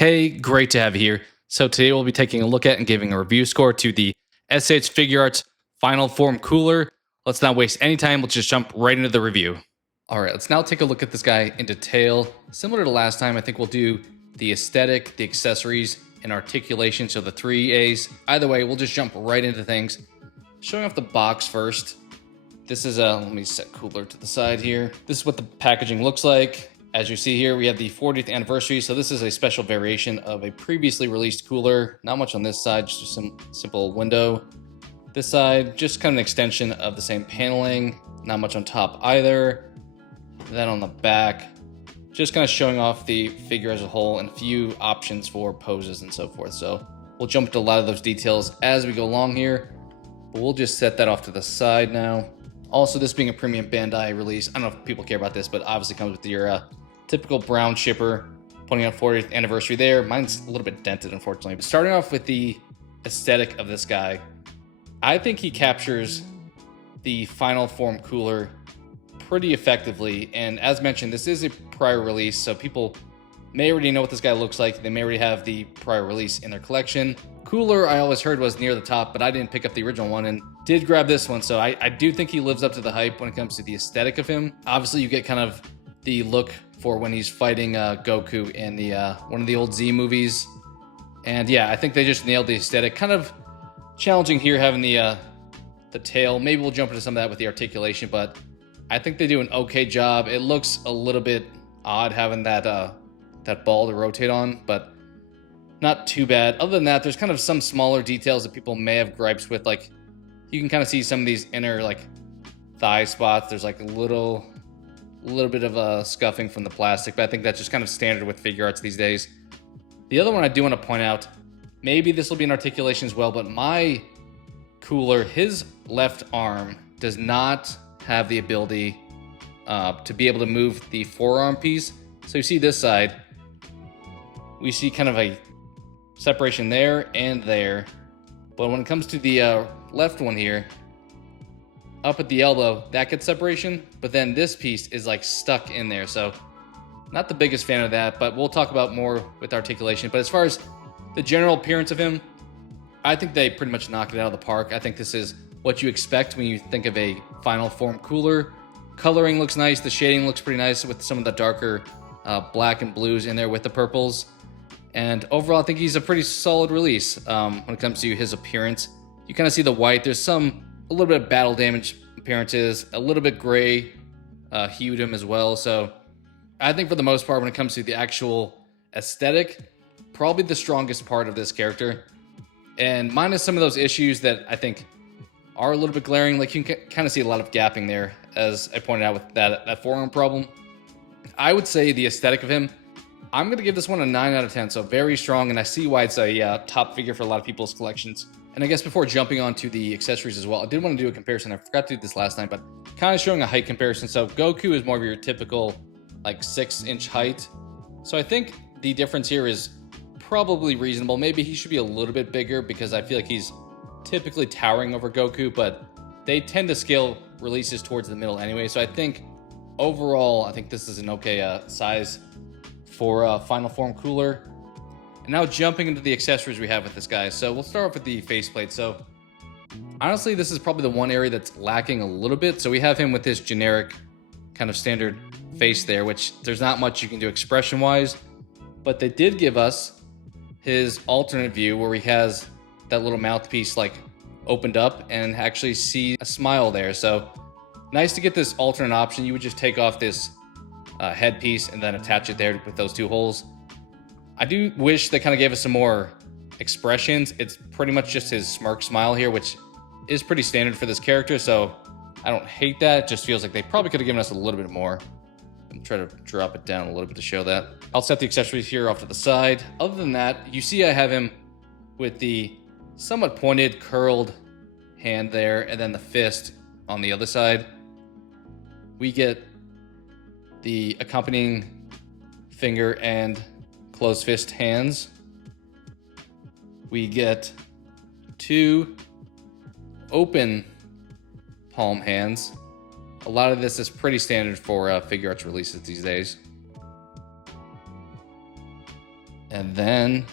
Hey, great to have you here. So today we'll be taking a look at and giving a review score to the S.H Figuarts Final Form Cooler. Let's not waste any time. Let's just jump right into the review. All right, let's now take a look at this guy in detail. Similar to last time, I think we'll do the aesthetic, the accessories, and articulation, so the 3 A's. Either way, we'll just jump right into things. Showing off the box first. This is let me set cooler to the side here. This is what the packaging looks like. As you see here, we have the 40th anniversary, so this is a special variation of a previously released cooler. Not much on this side, just a simple window. This side, just kind of an extension of the same paneling. Not much on top either. Then on the back, just kind of showing off the figure as a whole and a few options for poses and so forth. So we'll jump into a lot of those details as we go along here, but we'll just set that off to the side now. Also, this being a Premium Bandai release, I don't know if people care about this, but obviously comes with your typical brown shipper, pointing out 40th anniversary there. Mine's a little bit dented, unfortunately. But starting off with the aesthetic of this guy, I think he captures the Final Form Cooler pretty effectively. And as mentioned, this is a prior release, so people may already know what this guy looks like. They may already have the prior release in their collection. Cooler, I always heard, was near the top, but I didn't pick up the original one and did grab this one. So I do think he lives up to the hype when it comes to the aesthetic of him. Obviously, you get kind of the look for when he's fighting Goku in the one of the old Z movies. And yeah, I think they just nailed the aesthetic. Kind of challenging here having the tail. Maybe we'll jump into some of that with the articulation, but I think they do an okay job. It looks a little bit odd having that ball to rotate on, but not too bad. Other than that, there's kind of some smaller details that people may have gripes with. Like, you can kind of see some of these inner like thigh spots. There's like a little bit of a scuffing from the plastic, but I think that's just kind of standard with figure arts these days. The other one I do want to point out, maybe this will be an articulation as well, but my cooler, his left arm does not have the ability to be able to move the forearm piece. So you see this side, we see kind of a separation there and there. But when it comes to the left one here, up at the elbow, that gets separation, but then this piece is like stuck in there. So not the biggest fan of that, but we'll talk about more with articulation. But as far as the general appearance of him, I think they pretty much knocked it out of the park. I think this is what you expect when you think of a Final Form Cooler. Coloring looks nice. The shading looks pretty nice with some of the darker black and blues in there with the purples. And overall, I think he's a pretty solid release when it comes to his appearance. You kind of see the white. There's a little bit of battle damage appearances, a little bit gray hued him as well. So I think for the most part, when it comes to the actual aesthetic, probably the strongest part of this character. And minus some of those issues that I think are a little bit glaring. Like, you can kind of see a lot of gapping there, as I pointed out with that forearm problem. I would say the aesthetic of him, I'm going to give this one a 9 out of 10, so very strong, and I see why it's a top figure for a lot of people's collections. And I guess before jumping on to the accessories as well, I did want to do a comparison. I forgot to do this last time, but kind of showing a height comparison. So Goku is more of your typical like 6-inch height. So I think the difference here is probably reasonable. Maybe he should be a little bit bigger because I feel like he's typically towering over Goku, but they tend to scale releases towards the middle anyway. So I think overall, I think this is an okay size for Final Form Cooler. And now jumping into the accessories we have with this guy. So we'll start off with the faceplate. So honestly, this is probably the one area that's lacking a little bit. So we have him with this generic kind of standard face there, which there's not much you can do expression wise, but they did give us his alternate view where he has that little mouthpiece like opened up and actually see a smile there. So nice to get this alternate option. You would just take off this headpiece and then attach it there with those two holes. I do wish they kind of gave us some more expressions. It's pretty much just his smirk smile here, which is pretty standard for this character, so I don't hate that. It just feels like they probably could have given us a little bit more. I'm trying to drop it down a little bit to show that. I'll set the accessories here off to the side. Other than that, you see I have him with the somewhat pointed, curled hand there, and then the fist on the other side. We get the accompanying finger and closed fist hands. We get 2 open palm hands. A lot of this is pretty standard for figure arts releases these days. And then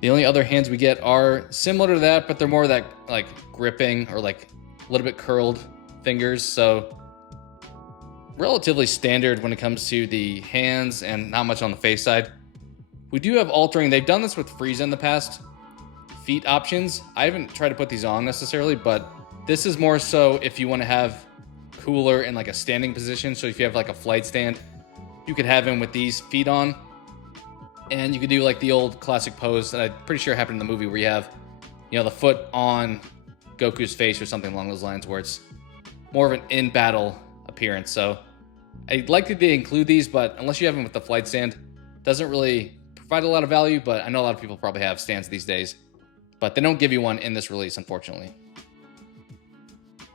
the only other hands we get are similar to that, but they're more that like gripping or like a little bit curled fingers. So relatively standard when it comes to the hands and not much on the face side. We do have altering. They've done this with Frieza in the past. Feet options. I haven't tried to put these on necessarily, but this is more so if you want to have Cooler in like a standing position. So if you have like a flight stand, you could have him with these feet on. And you could do like the old classic pose that I'm pretty sure happened in the movie where you have, you know, the foot on Goku's face or something along those lines, where it's more of an in-battle appearance. So I'd like to include these, but unless you have them with the flight stand, doesn't really provide a lot of value. But I know a lot of people probably have stands these days, but they don't give you one in this release, unfortunately.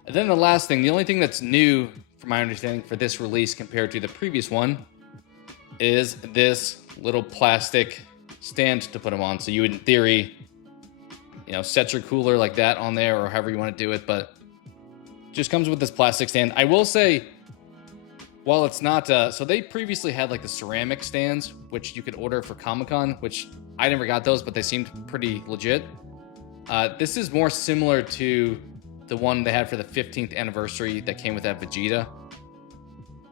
And then the last thing, the only thing that's new from my understanding for this release compared to the previous one is this little plastic stand to put them on. So you would, in theory, you know, set your Cooler like that on there or however you want to do it, but just comes with this plastic stand. I will say, while it's not, so they previously had like the ceramic stands, which you could order for Comic-Con, which I never got those, but they seemed pretty legit. This is more similar to the one they had for the 15th anniversary that came with that Vegeta.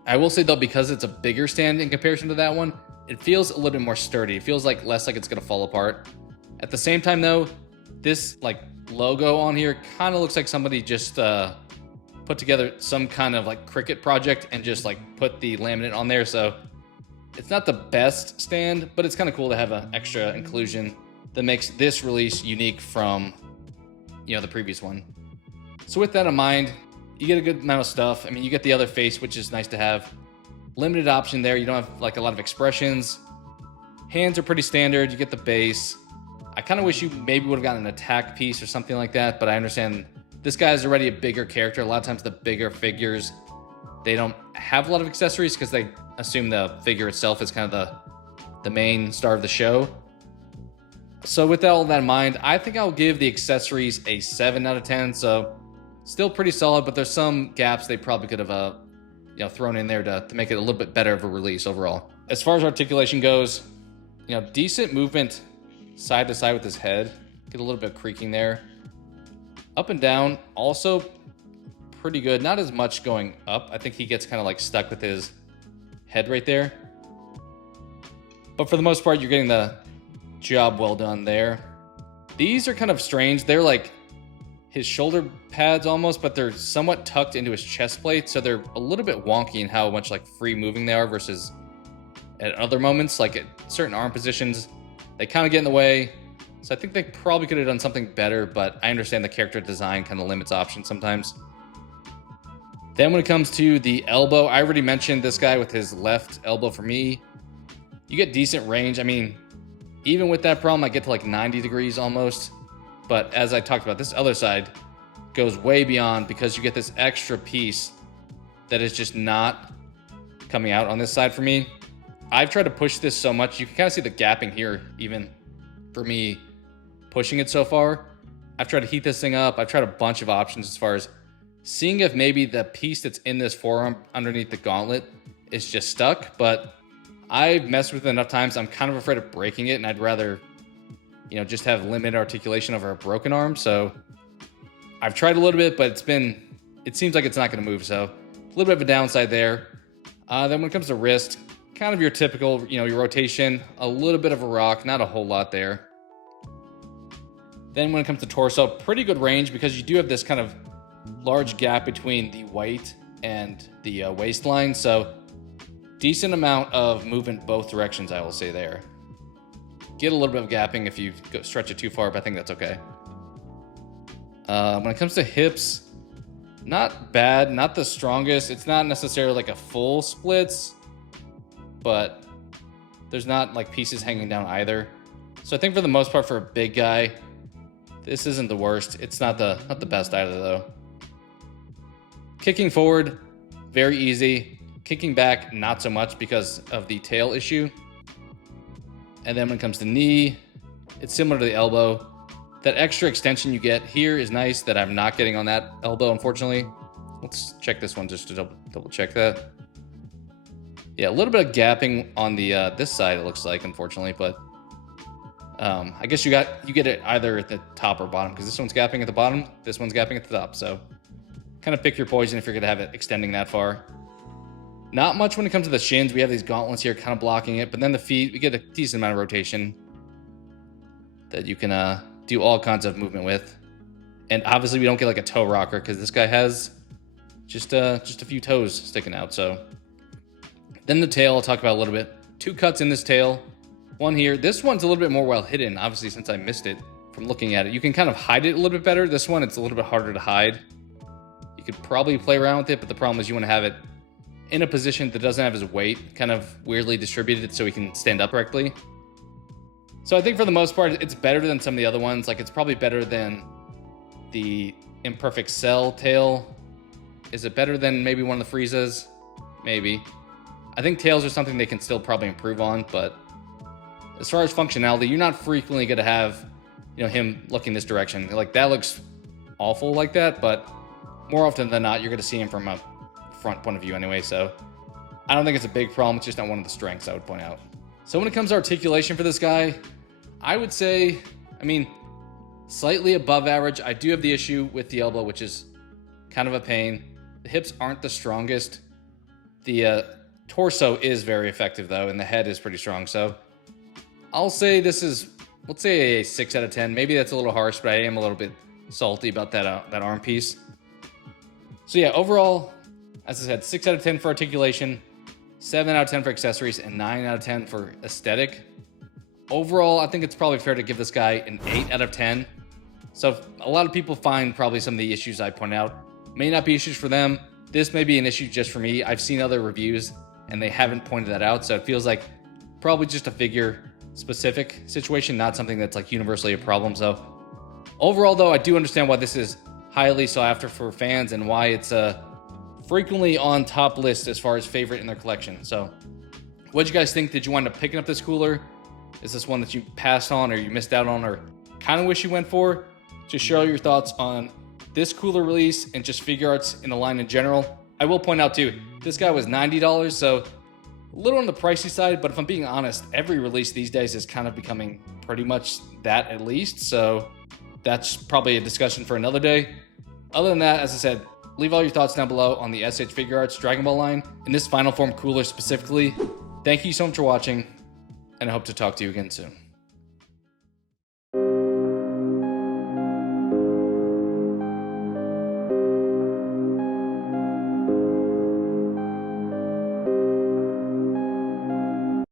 I will say though, because it's a bigger stand in comparison to that one, it feels a little bit more sturdy. It feels like less like it's gonna fall apart. At the same time though, this like logo on here kind of looks like somebody just put together some kind of like Cricut project and just like put the laminate on there. So it's not the best stand, but it's kind of cool to have an extra inclusion that makes this release unique from, you know, the previous one. So with that in mind, you get a good amount of stuff. I mean, you get the other face, which is nice to have. Limited option there. You don't have like a lot of expressions. Hands are pretty standard. You get the base. I kind of wish you maybe would have gotten an attack piece or something like that, but I understand this guy is already a bigger character. A lot of times the bigger figures, they don't have a lot of accessories because they assume the figure itself is kind of the main star of the show. So with all that in mind, I think I'll give the accessories a 7 out of 10. So still pretty solid, but there's some gaps they probably could have you know, thrown in there to make it a little bit better of a release overall. As far as articulation goes, you know, decent movement side to side with his head. Get a little bit of creaking there. Up and down, also pretty good. Not as much going up. I think he gets kind of like stuck with his head right there. But for the most part, you're getting the job well done there. These are kind of strange. They're like his shoulder pads almost, but they're somewhat tucked into his chest plate. So they're a little bit wonky in how much like free moving they are versus at other moments, like at certain arm positions, they kind of get in the way. So I think they probably could have done something better, but I understand the character design kind of limits options sometimes. Then when it comes to the elbow, I already mentioned this guy with his left elbow for me. You get decent range. I mean, even with that problem, I get to like 90 degrees almost. But as I talked about, this other side goes way beyond because you get this extra piece that is just not coming out on this side for me. I've tried to push this so much. You can kind of see the gapping here, even for me pushing it so far. I've tried to heat this thing up. I've tried a bunch of options as far as seeing if maybe the piece that's in this forearm underneath the gauntlet is just stuck. But I've messed with it enough times. I'm kind of afraid of breaking it, and I'd rather, you know, just have limited articulation over a broken arm. So I've tried a little bit, but it seems like it's not going to move. So a little bit of a downside there. Then when it comes to wrist, kind of your typical, you know, your rotation, a little bit of a rock, not a whole lot there. Then when it comes to torso, pretty good range because you do have this kind of large gap between the white and the waistline. So decent amount of movement both directions, I will say there. Get a little bit of gapping if you stretch it too far, but I think that's okay. When it comes to hips, not bad, not the strongest. It's not necessarily like a full splits, but there's not like pieces hanging down either. So I think for the most part, for a big guy, this isn't the worst. It's not the best either though. Kicking forward, very easy. Kicking back, not so much because of the tail issue. And then when it comes to knee, it's similar to the elbow. That extra extension you get here is nice that I'm not getting on that elbow, unfortunately. Let's check this one just to double check that. Yeah, a little bit of gapping on the this side, it looks like, unfortunately, but I guess you get it either at the top or bottom, because this one's gapping at the bottom, this one's gapping at the top. So kind of pick your poison if you're going to have it extending that far. Not much when it comes to the shins. We have these gauntlets here kind of blocking it, but then the feet, we get a decent amount of rotation that you can do all kinds of movement with. And obviously we don't get like a toe rocker, because this guy has just a few toes sticking out. So then the tail, I'll talk about a little bit. 2 cuts in this tail. One here. This one's a little bit more well hidden, obviously, since I missed it from looking at it. You can kind of hide it a little bit better. This one, it's a little bit harder to hide. You could probably play around with it, but the problem is you want to have it in a position that doesn't have his weight kind of weirdly distributed so he can stand up correctly. So I think for the most part, it's better than some of the other ones. Like, it's probably better than the Imperfect Cell tail. Is it better than maybe one of the Friezas? Maybe. I think tails are something they can still probably improve on, but as far as functionality, you're not frequently going to have, him looking this direction. Like, that looks awful like that, but more often than not, you're going to see him from a front point of view anyway. So I don't think it's a big problem. It's just not one of the strengths I would point out. So when it comes to articulation for this guy, I would say, slightly above average. I do have the issue with the elbow, which is kind of a pain. The hips aren't the strongest. The torso is very effective though, and the head is pretty strong. So I'll say this is, let's say a 6 out of 10. Maybe that's a little harsh, but I am a little bit salty about that arm piece. So yeah, overall, as I said, 6 out of 10 for articulation, 7 out of 10 for accessories, and 9 out of 10 for aesthetic. Overall, I think it's probably fair to give this guy an 8 out of 10. So a lot of people find probably some of the issues I point out may not be issues for them. This may be an issue just for me. I've seen other reviews and they haven't pointed that out. So it feels like probably just a figure specific situation, not something that's like universally a problem. So overall though, I do understand why this is highly sought after for fans and why it's frequently on top list as far as favorite in their collection. So what'd you guys think? Did you wind up picking up this cooler? Is this one that you passed on or you missed out on or kind of wish you went for? Just share all your thoughts on this cooler release and just Figuarts in the line in general. I will point out too, this guy was $90, so a little on the pricey side, but if I'm being honest, every release these days is kind of becoming pretty much that at least. So that's probably a discussion for another day. Other than that, as I said, leave all your thoughts down below on the S.H. Figuarts Dragon Ball line and this Final Form Cooler specifically. Thank you so much for watching, and I hope to talk to you again soon.